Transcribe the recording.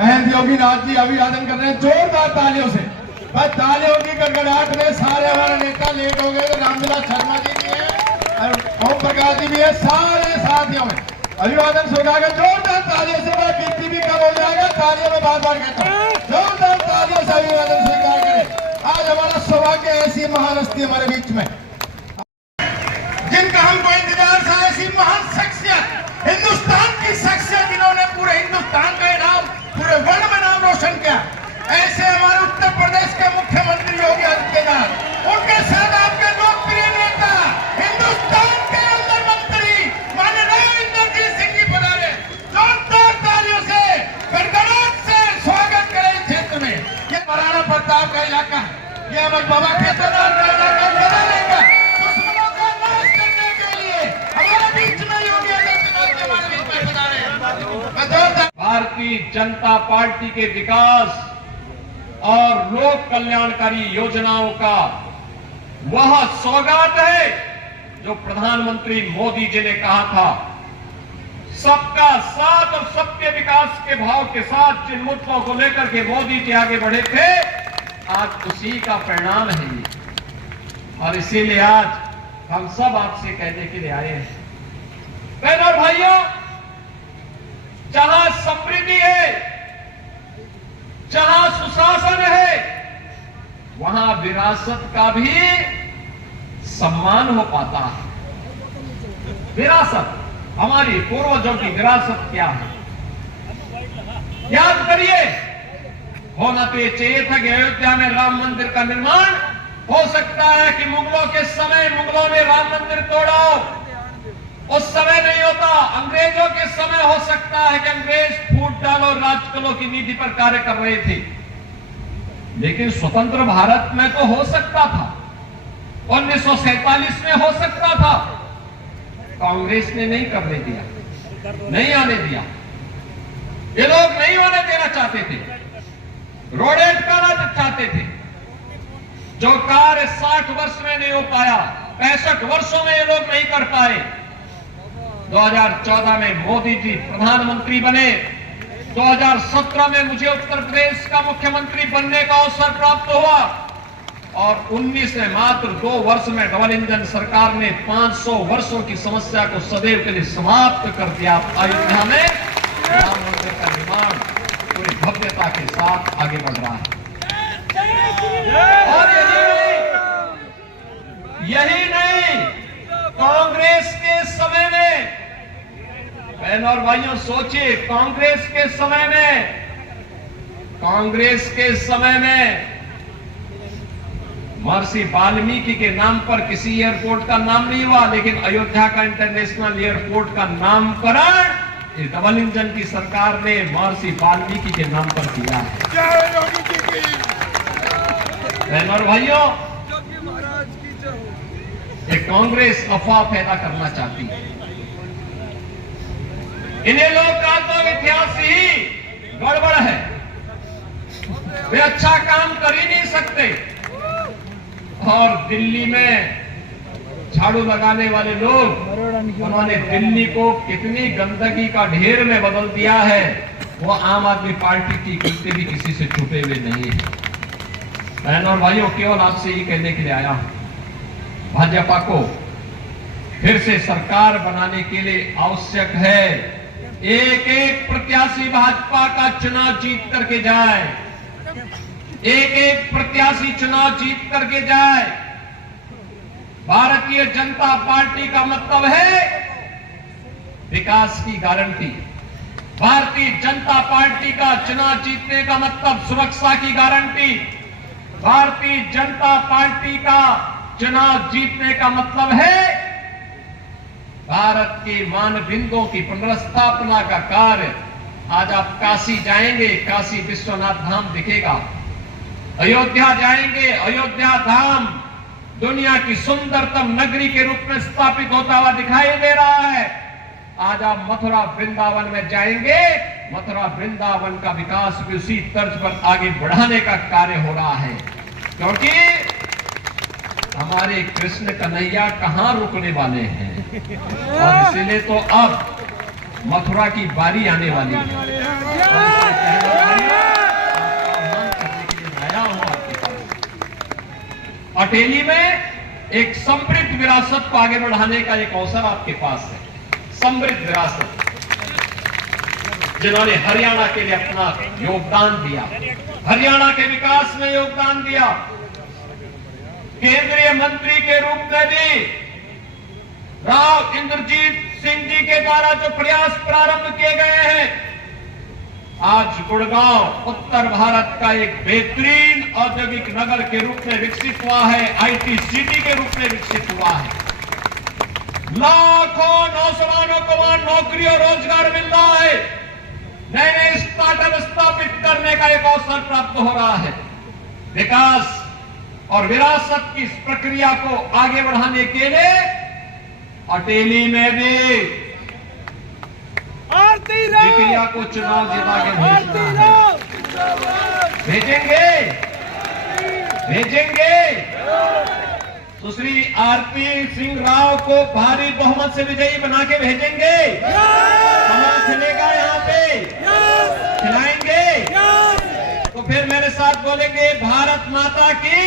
बहन योगीनाथ जी अभिवादन कर रहे हैं जोरदार तालियों से। बस तालियों की गड़गड़ाहट में सारे हमारे नेता लेट हो गए। तो रामविलास शर्मा जी भी है, ओम प्रकाश जी भी है, सारे साथियों में अभिवादन स्वीकार कर जोरदार तालियों से। मैं गिनती भी कम हो जाएगा, तालियों में बार बार कहता हूँ जोरदार तालियों से अभिवादन स्वीकार करें। आज हमारा सौभाग्य ऐसी महान हस्ती हमारे बीच में जिनका हमको इंतजार था, ऐसी महान शख्सियत, हिंदुस्तान की शख्सियत जिन्होंने पूरे हिंदुस्तान का नाम, पूरे वर्ल्ड में नाम रोशन किया, ऐसे हमारे उत्तर प्रदेश के मुख्यमंत्री योगी आदित्यनाथ, उनके साथ आपके लोकप्रिय नेता, हिंदुस्तान के अंदर मंत्री माननीय इंद्रजीत सिंह जी पधारे। जोरदार तालियों से गड़गड़ाहट से स्वागत करें। इस क्षेत्र में ये महाराणा प्रताप का इलाका है, ये अमर बाबा केदारनाथ का इलाका, दुश्मनों का नाश करने के लिए हमारे बीच में योगी आदित्यनाथ जी हमारे बीच में पधारे। भारतीय जनता पार्टी के विकास और लोक कल्याणकारी योजनाओं का वह सौगात है जो प्रधानमंत्री मोदी जी ने कहा था। सबका साथ और सबके विकास के भाव के साथ जिन मुद्दों को लेकर के मोदी जी आगे बढ़े थे, आज उसी का परिणाम है ये। और इसीलिए आज हम सब आपसे कहने के लिए आए हैं, बहनों और भाइयों, जहां समृद्धि है, जहां सुशासन है, वहां विरासत का भी सम्मान हो पाता है। विरासत, हमारी पूर्वजों की विरासत क्या है? याद करिए, होना तो ये चाहिए था कि अयोध्या में राम मंदिर का निर्माण हो सकता है कि मुगलों के समय मुगलों ने राम मंदिर तोड़ा, उस समय नहीं होता। अंग्रेजों के समय हो सकता है कि अंग्रेज फूट डालो राजकलों की नीति पर कार्य कर रहे थे, लेकिन स्वतंत्र भारत में तो हो सकता था, 1947 में हो सकता था। कांग्रेस ने नहीं करने दिया, नहीं आने दिया। ये लोग नहीं होने देना चाहते थे, रोडेट करना चाहते थे। जो कार्य 60 वर्ष में नहीं हो पाया, 65 वर्षों में ये लोग नहीं कर पाए। 2014 में मोदी जी प्रधानमंत्री बने, 2017 में मुझे उत्तर प्रदेश का मुख्यमंत्री बनने का अवसर प्राप्त हुआ, और 19 में मात्र 2 वर्ष में डबल इंजन सरकार ने 500 वर्षों की समस्या को सदैव के लिए समाप्त कर दिया। अयोध्या में राम मंदिर का निर्माण पूरी भव्यता के साथ आगे बढ़ रहा है। और यही नहीं, कांग्रेस के समय में, बहनों और भाइयों सोचिए, कांग्रेस के समय में महर्षि वाल्मीकि के नाम पर किसी एयरपोर्ट का नाम नहीं हुआ, लेकिन अयोध्या का इंटरनेशनल एयरपोर्ट का नामकरण इस डबल इंजन की सरकार ने महर्षि वाल्मीकि के नाम पर किया है। बहनों और भाइयों, एक कांग्रेस अफवाह पैदा करना चाहती है। इन्हें लोग कहते हैं इतिहास ही गड़बड़ है, वे अच्छा काम कर ही नहीं सकते। और दिल्ली में झाड़ू लगाने वाले लोग, उन्होंने दिल्ली को कितनी गंदगी का ढेर में बदल दिया है, वो आम आदमी पार्टी की गिनती भी किसी से छुपे हुए नहीं है। बहनों और भाइयों, केवल आपसे ये कहने के लिए आया हूं, भाजपा को फिर से सरकार बनाने के लिए आवश्यक है एक एक प्रत्याशी भाजपा का चुनाव जीत करके जाए, एक एक प्रत्याशी चुनाव जीत करके जाए। भारतीय जनता पार्टी का मतलब है विकास की गारंटी। भारतीय जनता पार्टी का चुनाव जीतने का मतलब सुरक्षा की गारंटी। भारतीय जनता पार्टी का चुनाव जीतने का मतलब है भारत के मानबिंदुओं की पुनर्स्थापना का कार्य। आज आप काशी जाएंगे, काशी विश्वनाथ धाम दिखेगा। अयोध्या जाएंगे, अयोध्या धाम दुनिया की सुंदरतम नगरी के रूप में स्थापित होता हुआ दिखाई दे रहा है। आज आप मथुरा वृंदावन में जाएंगे, मथुरा वृंदावन का विकास भी उसी तर्ज पर आगे बढ़ाने का कार्य हो रहा है, क्योंकि हमारे कृष्ण कन्हैया कहां रुकने वाले हैं। और इसीलिए तो अब मथुरा की बारी आने वाली है। अटेली में एक समृद्ध विरासत को आगे बढ़ाने का एक अवसर आपके पास है। समृद्ध विरासत, जिन्होंने हरियाणा के लिए अपना योगदान दिया, हरियाणा के विकास में योगदान दिया। केंद्रीय मंत्री के रूप में भी राव इंद्रजीत सिंह जी के द्वारा जो प्रयास प्रारंभ किए गए हैं, आज गुड़गांव उत्तर भारत का एक बेहतरीन औद्योगिक नगर के रूप में विकसित हुआ है, आईटी सिटी के रूप में विकसित हुआ है। लाखों नौजवानों को वहां नौकरी और रोजगार मिल रहा है। नए नए स्टार्टअप स्थापित करने का एक अवसर प्राप्त हो रहा है। विकास और विरासत की इस प्रक्रिया को आगे बढ़ाने के लिए अटेली में भी प्रक्रिया को चुनाव जिता के भेजना है। भेजेंगे सुश्री आरपी सिंह राव को भारी बहुमत से विजयी बना के भेजेंगे। कमल खिलेगा यहाँ पे, खिलाएंगे। तो फिर मेरे साथ बोलेंगे, भारत माता की